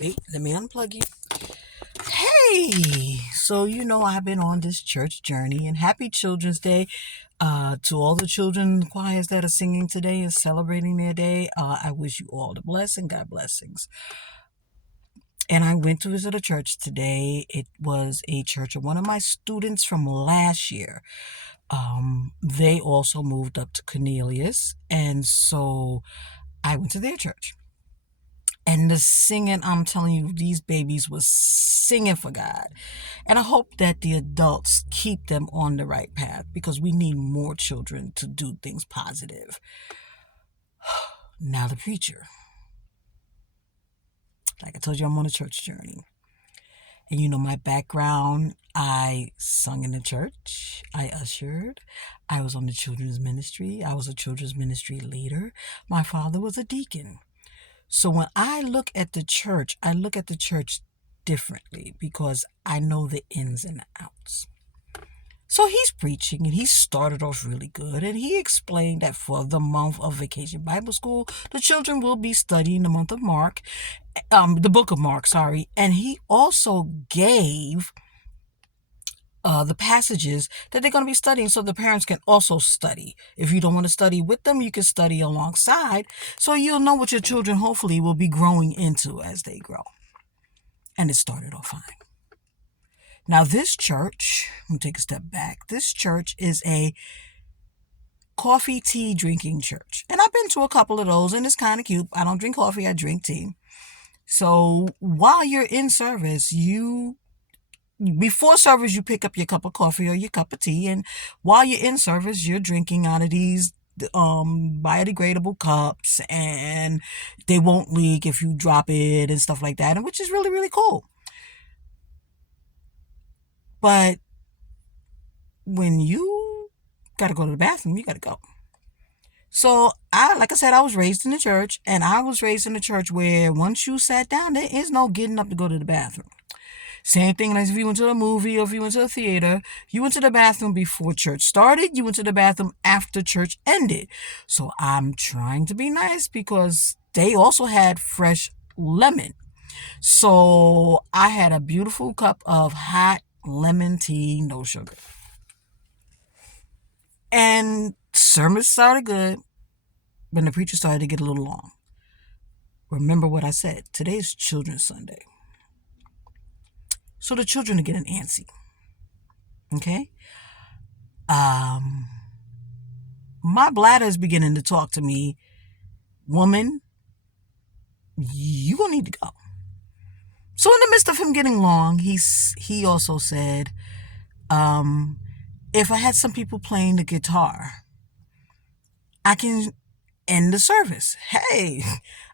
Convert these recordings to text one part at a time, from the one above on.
Wait, let me unplug you. Hey, so I've been on this church journey, and happy Children's Day to all the children choirs that are singing today and celebrating their day. I wish you all the blessing, God blessings. And I went to visit a church today. It was a church of one of my students from last year. They also moved up to Cornelius, and so I went to their church. And the singing, I'm telling you, these babies was singing for God. And I hope that the adults keep them on the right path, because we need more children to do things positive. Now the preacher. Like I told you, I'm on a church journey. And my background, I sung in the church. I ushered. I was on the children's ministry. I was a children's ministry leader. My father was a deacon. So when I look at the church, I look at the church differently because I know the ins and outs. So he's preaching, and he started off really good, and he explained that for the month of Vacation Bible School, the children will be studying the month of Mark, the book of Mark, sorry, and he also gave the passages that they're going to be studying so the parents can also study. If you don't want to study with them, you can study alongside, so you'll know what your children hopefully will be growing into as they grow. And it started off fine. Now this church, let me take a step back. This church is a coffee tea drinking church. And I've been to a couple of those, and it's kind of cute. I don't drink coffee, I drink tea. So while you're in service, before service, you pick up your cup of coffee or your cup of tea, and while you're in service, you're drinking out of these biodegradable cups, and they won't leak if you drop it and stuff like that, and which is really, really cool. But when you got to go to the bathroom, you got to go. So like I said, I was raised in the church, and I was raised in the church where once you sat down, there is no getting up to go to the bathroom. Same thing as if you went to a movie or if you went to a theater, you went to the bathroom before church started, you went to the bathroom after church ended. So I'm trying to be nice because they also had fresh lemon. So I had a beautiful cup of hot lemon tea, no sugar. And service started good, but the preacher started to get a little long. Remember what I said, today's Children's Sunday. So the children are getting antsy. Okay? My bladder is beginning to talk to me. Woman, you gonna need to go. So in the midst of him getting long, he also said, if I had some people playing the guitar, I can end the service. Hey,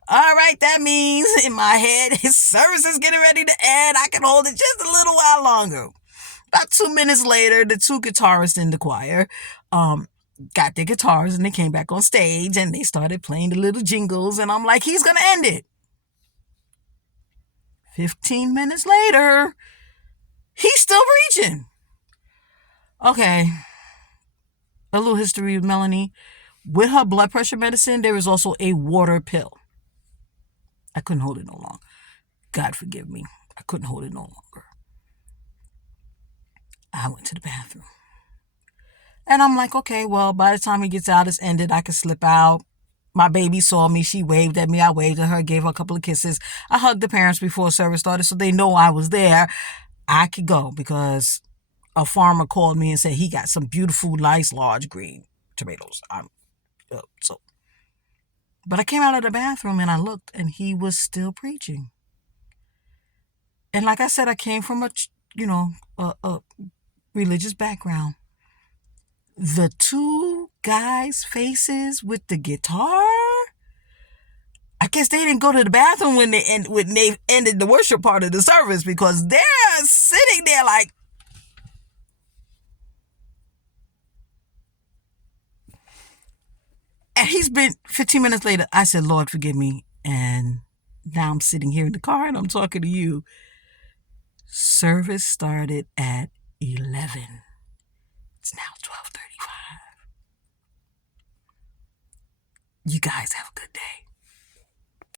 all right, that means in my head, his service is getting ready to end. I can hold it just a little while longer. About 2 minutes later, the two guitarists in the choir got their guitars, and they came back on stage, and they started playing the little jingles, and I'm like, he's going to end it. 15 minutes later, he's still preaching. Okay, a little history of Melanie. With her blood pressure medicine, there is also a water pill. I couldn't hold it no longer. God forgive me. I couldn't hold it no longer. I went to the bathroom. And I'm like, okay, well, by the time he gets out, it's ended. I can slip out. My baby saw me. She waved at me. I waved at her, gave her a couple of kisses. I hugged the parents before service started so they know I was there. I could go because a farmer called me and said he got some beautiful, nice, large green tomatoes. But I came out of the bathroom and I looked, and he was still preaching. And like I said, I came from a religious background. The two guys' faces with the guitar, I guess they didn't go to the bathroom when they ended the worship part of the service, because they're sitting there like, and he's been 15 minutes later. I said, Lord, forgive me. And now I'm sitting here in the car and I'm talking to you. Service started at 11. It's now 12:35. You guys have a good day.